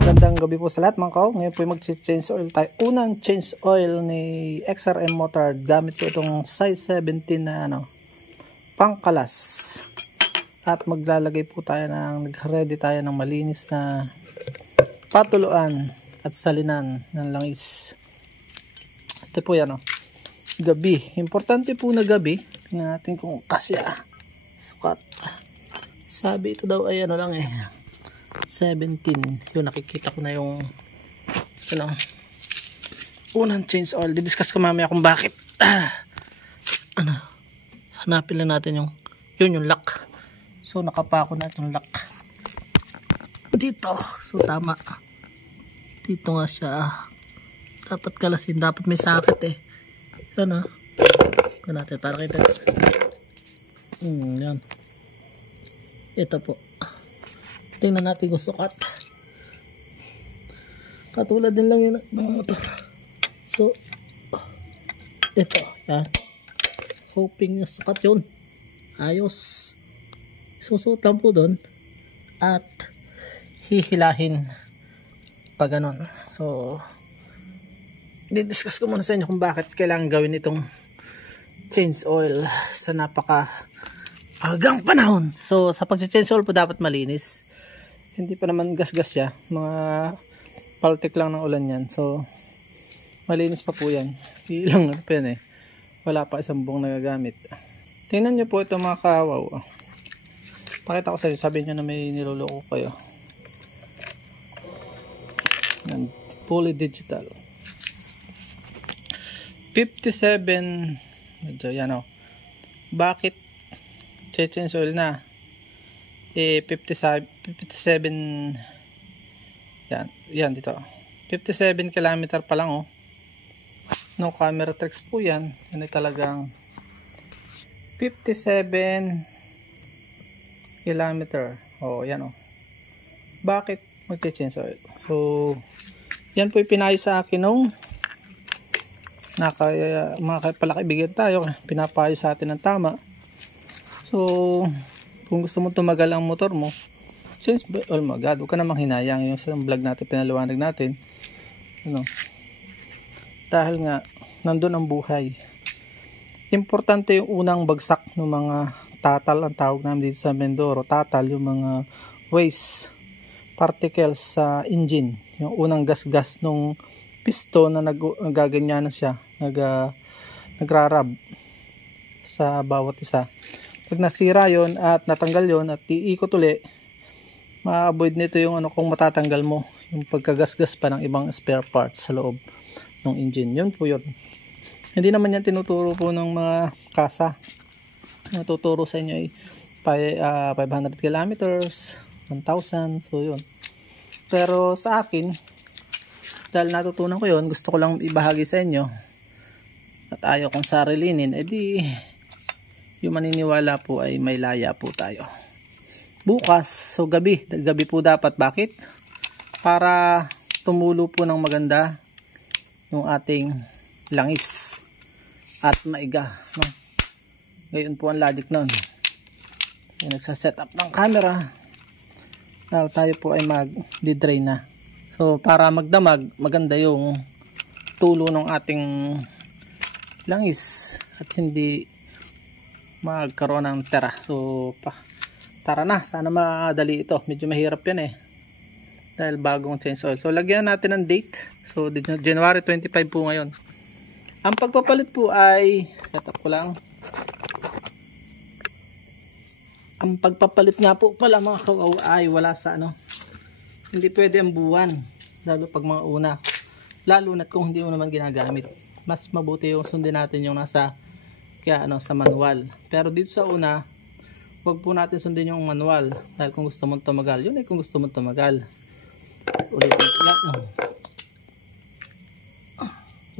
Magandang gabi po sa lahat mga kao. Ngayon po mag-change oil tayo. Unang change oil ni XRM motor. Gamit po itong size 17 na pangkalas. At maglalagay po tayo nag-ready tayo ng malinis na patuluan at salinan ng langis. Ito po yan gabi. Importante po na gabi. Tingnan natin kung kasya. Sukat. Sabi ito daw ay lang 17. Yun, nakikita ko na yung unang change oil. Didiscuss ko mamaya kung bakit. Hanapin lang natin yung lock. So nakapako na itong lock dito. So tama, dito nga siya. Dapat kalasin, dapat may sakit yan ito natin para kita. Yan, ito po. Tingnan natin kung sukat. Katulad din lang yun ng motor. So ito yan, hoping na sukat yun. Ayos. Isusuot lang po doon at hihilahin pa ganon. So didiscuss ko muna sa inyo kung bakit kailangan gawin itong change oil sa napaka-agang panahon. So sa pag-change oil po dapat malinis. Hindi pa naman gas-gas siya. Mga paltik lang ng ulan yan. So malinis pa po yan. Ilang pa yan wala pa isang buong nagagamit. Tingnan nyo po ito mga kawaw. Pakita ko sa inyo, sabi nyo na may niloloko kayo. Yan, fully digital. 57 medyo yan bakit change oil na 57 yan dito 57 kilometer pa lang no camera tricks po yan. Yan ay talagang 57 kilometer. Yan bakit mag-change oil? So yan po pinayo sa akin nung mga palakibigyan tayo, pinapayo sa atin ng tama. So kung gusto mo tumagal ang motor mo, change oil mo agad. Huwag ka namang hinayang. Yung sa vlog natin pinaliwanag natin dahil nga nandun ang buhay. Importante yung unang bagsak ng mga tatal, ang tawag namin dito sa Mindoro, tatal, yung mga waste particles sa engine, yung unang gas-gas nung piston na nagaganyan na siya, nagrarab sa bawat isa. Pag nasira yon at natanggal yon at iikot uli, ma-avoid nito yung kung matatanggal mo yung pagkagasgas pa ng ibang spare parts sa loob ng engine. Yun po yun. Hindi naman yan tinuturo po ng mga kasa. Natuturo sa inyo ay 500 kilometers, 1,000, so yun. Pero sa akin, dahil natutunan ko yun, gusto ko lang ibahagi sa inyo at ayaw kong sarilinin, edi yung maniniwala po ay may laya po tayo. Bukas, so gabi po dapat. Bakit? Para tumulo po ng maganda yung ating langis at maiga, Ngayon po ang logic nun. Nagsa-set up ng camera dahil tayo po ay mag-drain na. So para magdamag, maganda yung tulo ng ating langis at hindi magkaroon ng tera. So tara na, sana madali ito. Medyo mahirap yan dahil bagong change oil. So lagyan natin ng date. So January 25 po ngayon. Ang pagpapalit po ay, set up ko lang. Ang pagpapalit nga po pala mga kawaw ay wala sa hindi pwede ang buwan, lalo pag mga una, lalo na kung hindi mo naman ginagamit. Mas mabuti yung sundin natin yung nasa sa manual. Pero dito sa una, wag po natin sundin yung manual dahil kung gusto mong tumagal, yun ay kung gusto mong tumagal. Ulitin lang.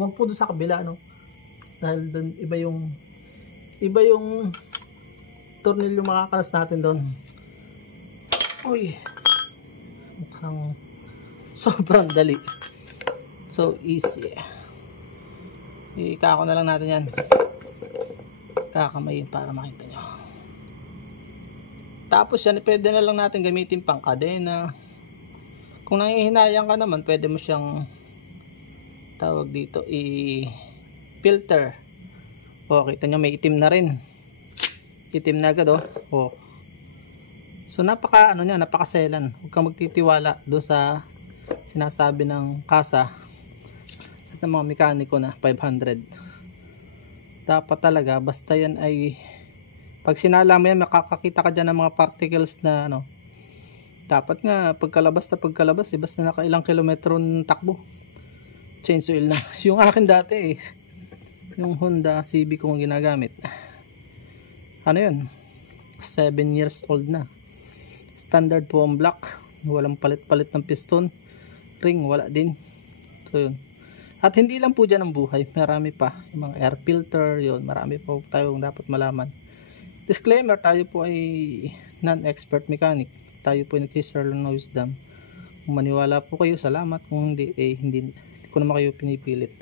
Wag po doon sa kabila dahil doon iba yung tornilyo makakalas natin doon. Uy, mukhang sobrang dali. So easy. Ikako na lang natin yan. Kakamayin para makita nyo. Tapos yan, pwede na lang natin gamitin pang kadena, Kung nangihinayang ka naman, pwede mo siyang tawag dito i-filter. O, kita nyo may itim na rin. Itim na agad o. So napakaselan. Huwag kang magtitiwala doon sa sinasabi ng kasa at ng mga mekaniko na 500. Dapat talaga basta yan ay pag sinala mo yan, makakakita ka dyan ng mga particles na dapat nga pagkalabas basta nakailang kilometro ng takbo, change oil na. Yung akin dati yung Honda Civic kong ginagamit, yun, 7 years old na. Standard po ang block, walang palit-palit ng piston, ring wala din. So yun. At hindi lang po dyan ang buhay, marami pa. Yung mga air filter, yun, marami po tayong dapat malaman. Disclaimer, tayo po ay non-expert mechanic. Tayo po ay nag-share lang ng wisdom. Kung maniwala po kayo, salamat. Kung hindi, hindi ko naman kayo pinipilit.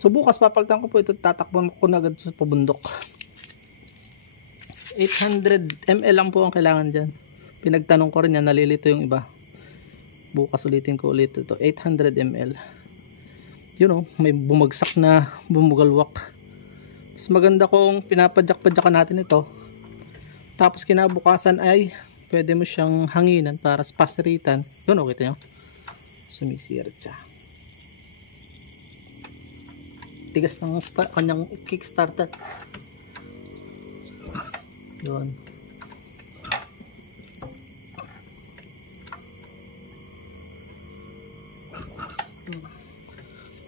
So bukas papalitan ko po ito, tatakbon ko na agad sa pabundok. 800 ml lang po ang kailangan dyan. Pinagtanong ko rin yan, nalilito yung iba. Bukas ulitin ko ulit ito, 800 ml. May bumagsak na bumugalwak. Mas maganda kung pinapadyak-padyakan natin ito. Tapos kinabukasan ay pwede mo siyang hanginan para sa pasiritan. Kita nyo? Sumisirit siya. Tigas ng kanyang kickstarter. Yun.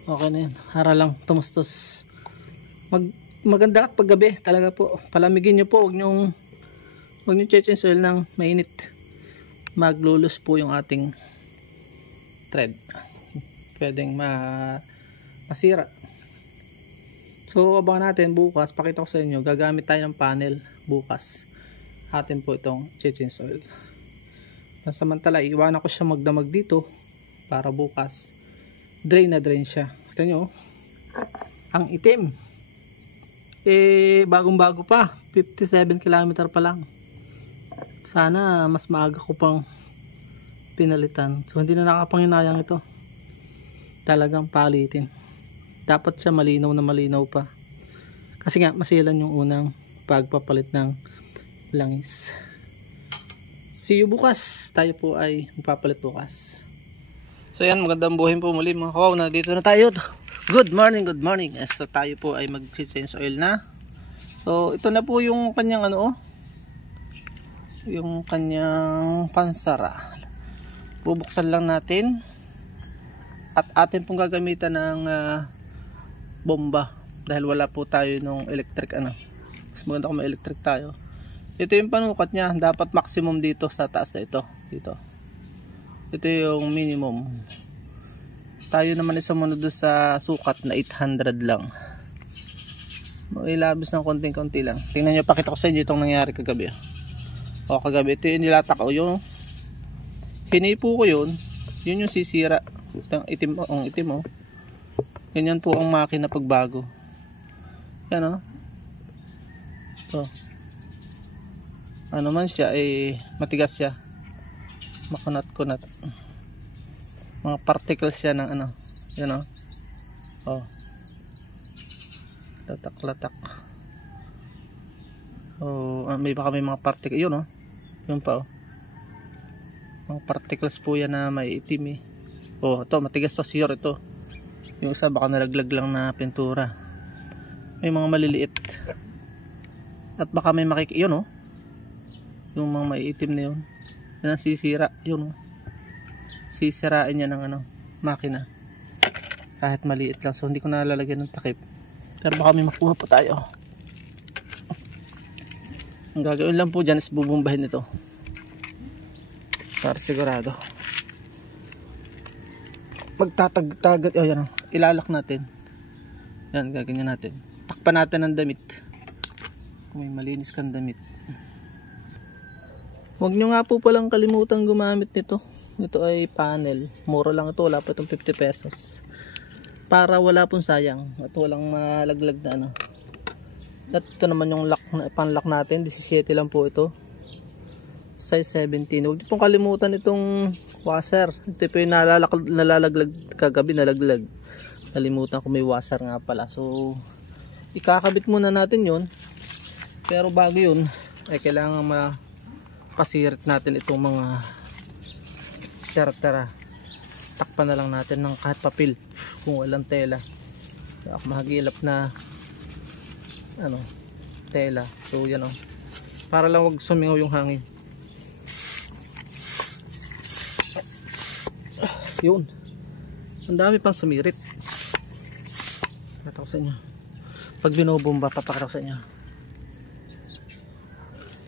Okay na yan. Hara lang tumustos. Maganda at paggabi talaga po. Palamigin nyo po. Huwag nyo change oil ng mainit. Maglulus po yung ating thread. Pwedeng masira. So abangan natin bukas. Pakita ko sa inyo. Gagamit tayo ng panel bukas. Atin po itong change oil. Samantala iwanan ko siya magdamag dito para bukas drain na drain siya. Kita nyo, ang itim bagong bago pa, 57 km pa lang. Sana mas maaga ko pang pinalitan. So hindi na nakapanginayang ito. Talagang palitin. Dapat siya malinaw na malinaw pa. Kasi nga masilan yung unang pagpapalit ng langis. See you bukas. Tayo po ay magpapalit bukas. So yan, magandang buhay po muli mga kawaw. Dito na tayo. Good morning, good morning. So tayo po ay mag-change oil na. So ito na po yung kanyang yung kanyang pansara. Bubuksan lang natin. At atin pong gagamitan ng bomba. Dahil wala po tayo nung electric Mas maganda kung may electric tayo. Ito yung panukat niya. Dapat maximum dito sa taas na ito. Ito yung minimum. Tayo naman sumunod sa sukat na 800 lang. Ilabis ng konting-konti lang. Tingnan nyo, pakita ko sa inyo itong nangyari kagabi. Kagabi ito yung nilatak ko. Yung hinipo ko yun yung sisira. Itim ganyan po ang makina pagbago. Yan ito. Man siya matigas siya. Makunat-kunat. Mga particles siya ng yan latak-latak. Baka may mga particles yun yun pa mga particles po yan na may itim ito matigas to, sure ito. Yung isa baka nalaglag lang na pintura. May mga maliliit at baka may yun yung mga may itim na yun yan ang sisira yun sisirain niya ng makina kahit maliit lang. So hindi ko nalalagyan ng takip, pero baka may makuha pa tayo. Ang gagawin lang po dyan is bubumbahin ito para sigurado. Magtatag-tagad yan ilalak natin yan, gaganyan natin. Takpan natin ng damit kung may malinis kang damit. Huwag nyo nga po palang kalimutan gumamit nito. Ito ay panel. Mura lang ito. Wala pa itong 50 pesos. Para wala pong sayang. At walang malaglag na At ito naman yung panlock natin. 17 lang po ito. Size 17. Huwag nyo pong kalimutan itong washer. Ito po yung nalalaglag kagabi, nalaglag. Nalimutan ko may washer nga pala. So ikakabit muna natin yun. Pero bago yun ay kailangan mapasirit natin itong mga tera-tera. Takpan na lang natin ng kahit papel kung walang tela. Ako mahagilap na tela. So yan para lang wag sumingaw yung hangin. Yun, ang dami pang sumirit. Pakita ko sa inyo pag binubomba, papakita ko sa inyo.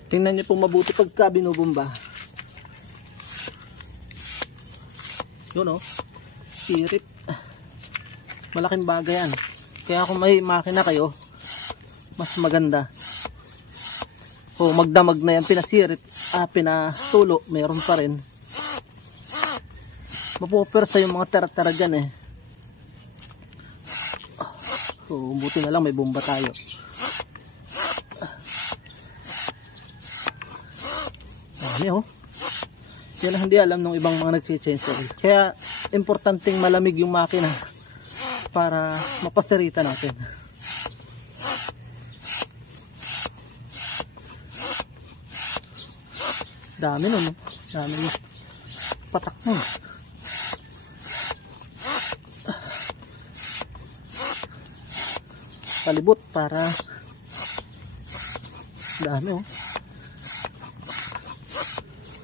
Tingnan nyo po mabuti pagka binubomba. Yun sirit. Malaking bagay yan. Kaya kung may makina kayo, mas maganda. O magdamag na yan, pinasirit, pinatulo, mayroon pa rin. Mapupersa yung mga tera-tera dyan So buti na lang may bomba tayo. Yan ang hindi alam ng ibang mga nagche-change oil. Kaya importanteng malamig yung makina para mapasirita natin. Dami dami patak palibot para dami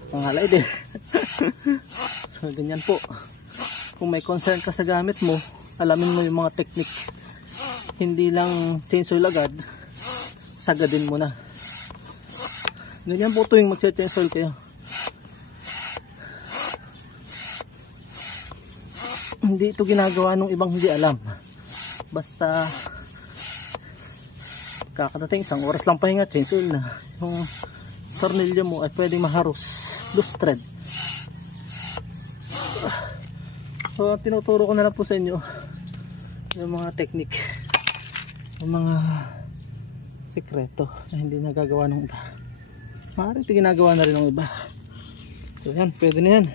pangalay din. So ganyan po, kung may concern ka sa gamit mo, alamin mo yung mga technique, hindi lang change oil agad, sagadin mo na. Ganyan po tuwing mag-change oil kayo. Hindi ito ginagawa ng ibang hindi alam. Basta kakadating isang oras lang pahinga, change oil na. Yung tornilyo mo ay pwedeng maharus, loose thread. So tinuturo ko na lang po sa inyo yung mga technique, yung mga sekreto na hindi nagagawa ng iba. Maaari ito ginagawa na rin ng iba. So yan, pwede na yan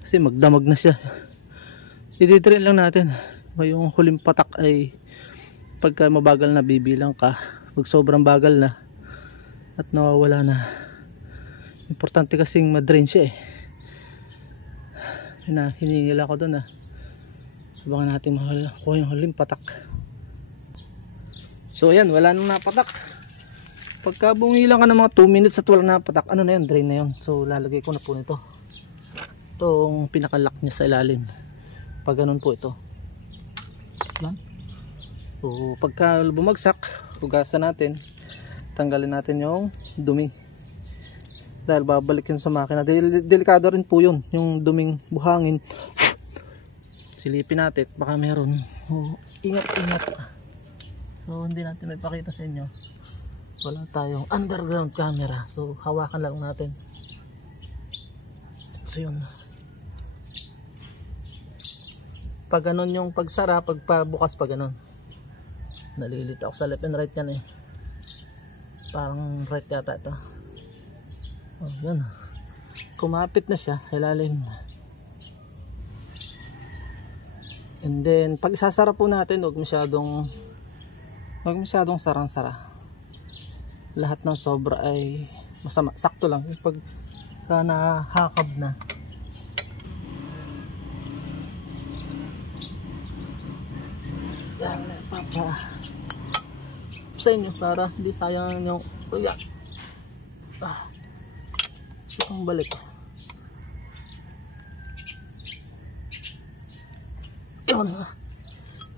kasi magdamag na siya. I-train lang natin. Yung huling patak ay pagka mabagal na bibilang ka. Pag sobrang bagal na at nawawala na, importante kasing madrain siya hinihingil ako doon abangan natin makuha yung huling patak. So yan, wala nang napatak. Pagka bungilang ka ng mga 2 minutes at walang napatak, ano na yun, drain na yun. So lalagay ko na po nito itong pinakalock niya sa ilalim. Pag ganun po ito yan. So pagka bumagsak, hugasan natin, tanggalin natin yung dumi dahil babalik yun sa makina. Delikado rin po yun, yung duming buhangin. Silipin natin, baka meron. Ingat. So hindi natin may pakita sa inyo, wala tayong underground camera, so hawakan lang natin. So yun, pag ganun yung pagsara, pagpabukas pa ganun, nalilito ako sa left and right yan parang right yata ito. Yan, kumapit na siya sa ilalim. And then pag isasara po natin, huwag masyadong sarang-sara. Lahat ng sobra ay masama, sakto lang. Pag nahakab na, yan, papa sa inyo para hindi sayang yung ang balik. Yun,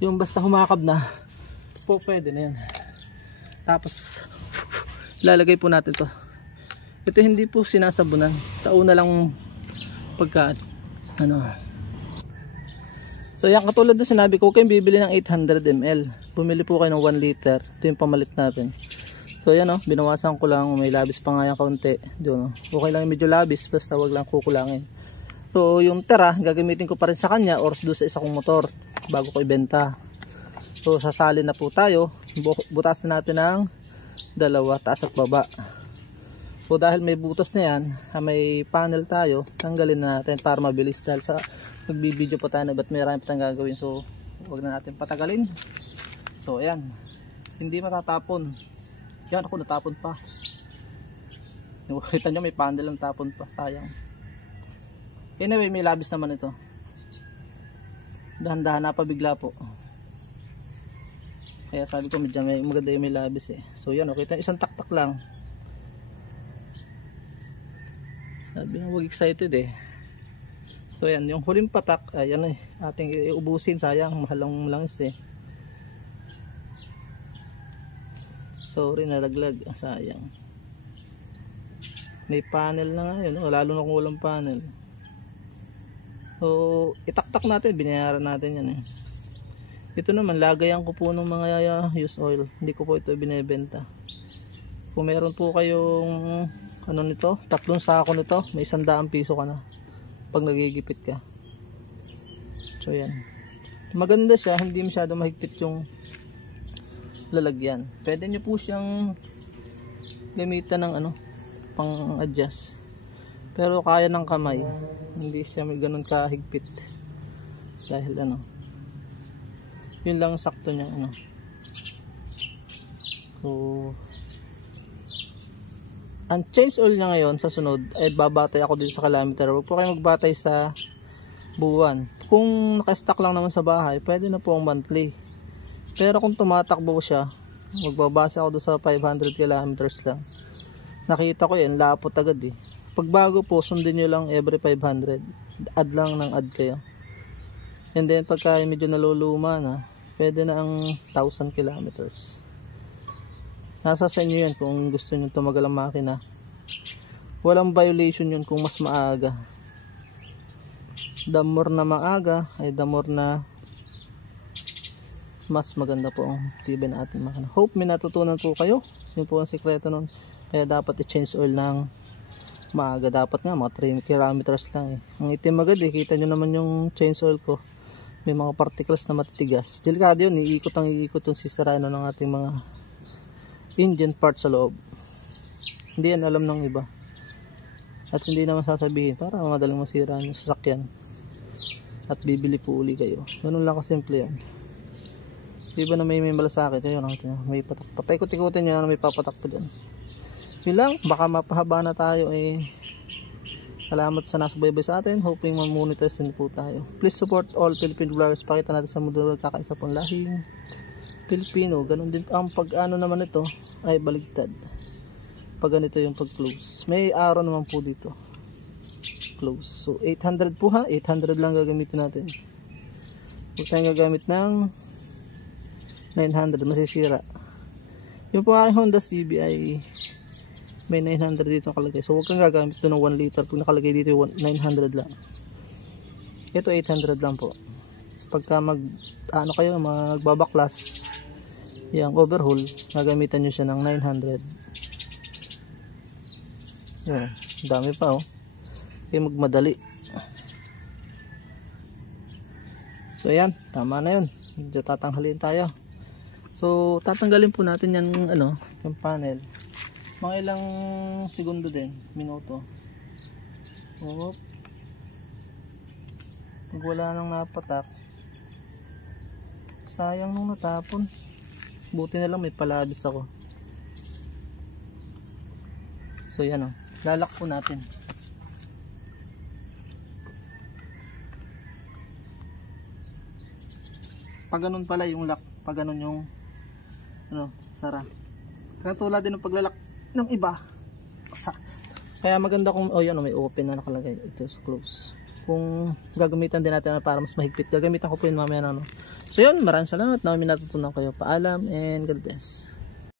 yung basta humakab na po, pwede na yun. Tapos lalagay po natin to. Ito hindi po sinasabunan, sa una lang pagka so yan, katulad na sinabi ko, kayong bibili ng 800 ml, bumili po kayo ng 1 liter. Ito yung pamalit natin. So yan binawasan ko lang, may labis pa nga yung kaunti doon. Okay lang yung medyo labis, basta wag lang kukulangin. So yung tera, gagamitin ko pa rin sa kanya or doon sa isa kong motor bago ko ibenta. So sasalin na po tayo, butasin natin ng dalawa, taas at baba. So dahil may butas na yan, may panel tayo, tanggalin na natin para mabilis dahil sa magbibideo pa tayo na ba't may marami pa tayong gagawin. So huwag na natin patagalin. So ayan, hindi matatapon. Yan, ako natapon pa. Kita nyo may panel ang tapon pa, sayang. Anyway, may labis naman ito. Dahan-dahan na pa bigla po. Kaya sabi ko medyo maganda yung may labis eh. So yan, okay, isang taktak lang. Sabi nga huwag excited eh. So yan, yung huling patak, ayan eh, ating iubusin, sayang, mahal lang langis eh. Sorry, nalaglag, sayang. May panel na nga yun, lalo na kung walang panel. So itaktak natin, binayaran natin yan eh. Ito naman, lagayan ko po ng mga used oil, hindi ko po ito binebenta. Kung meron po kayong ano nito, 3 sako nito, may 100 piso ka na pag nagigipit ka. So yan, maganda siya, hindi masyado mahigpit yung lalagyan. Pwede nyo po siyang gamitan ng ano, pang adjust, pero kaya ng kamay, hindi siya may ganun kahigpit dahil ano, yun lang sakto niya ano. So ang change oil niya ngayon sa sunod ay babatay ako dito sa kilometer. Huwag po kayo magbatay sa buwan. Kung naka-stock lang naman sa bahay, pwede na po ang monthly. Pero kung tumatakbo siya, magbabase ako doon sa 500 kilometers lang. Nakita ko yan, lapot agad eh. Pag bago po, sundin nyo lang every 500. Add lang ng add kayo. And then pagka medyo naluluma na, pwede na ang 1,000 kilometers. Nasa sa inyo yan kung gusto nyo tumagal ang makina. Walang violation yun kung mas maaga. The more na maaga, ay the more na mas maganda po ang tibay na ating makina. Hope may natutunan po kayo. Yun po ang sekreto nun. Kaya dapat i-change oil ng maaga. Dapat nga mga 3 kilometers lang eh. Ang itim agad eh. Kita nyo naman yung change oil ko. May mga particles na matitigas. Delikado yun. Iikot yung sisirain ng ating mga engine parts sa loob. Hindi yan alam ng iba. At hindi naman sasabihin para madaling masira yung sasakyan. At bibili po uli kayo. Ganun lang kasimple yan. Diba na may malasakit. Ayun, may patak. Papaikot-ikutin nyo na may papatak po dyan. Yun lang. Baka mapahaba na tayo eh. Salamat sa nasubaybay sa atin. Hoping ma-monetize din po tayo. Please support all Philippine vloggers. Pakita natin sa mundo kakaisa pong lahing Pilipino. Ganun din ang pag-ano naman ito ay baligtad. Pag ganito yung pag-close. May arrow naman po dito. Close. So 800 po ha. 800 lang gagamitin natin. Huwag tayong gagamit ng 900. Masisira. Yung po aking Honda CBI may 900 dito nakalagay. So huwag kang gagamit ito ng 1 liter. Pag nakalagay dito 900 lang. Ito 800 lang po. Pagka kayo magbabaklas yung overhaul, gagamitan nyo siya ng 900. Yan, dami pa oh. Kaya magmadali. So ayan, tama na yun. Medyo tatanghalin tayo. So tatanggalin po natin yan ano, yung panel. Mga ilang segundo din, minuto. Oop. Pag wala nang napatak, sayang nung natapon. Buti na lang may palabis ako. So yan o, lalak po natin. Pag ganun pala yung lock, pag ganun yung ano, sara. Katulad din ng paglalak ng iba. Kaya maganda kung yan o, may open na nakalagay. Ito is close. Kung gagamitan din natin para mas mahigpit, gagamitan ko po yun mamaya na ano. So yun, maraming salamat na may natutunan kayo. Paalam and God bless.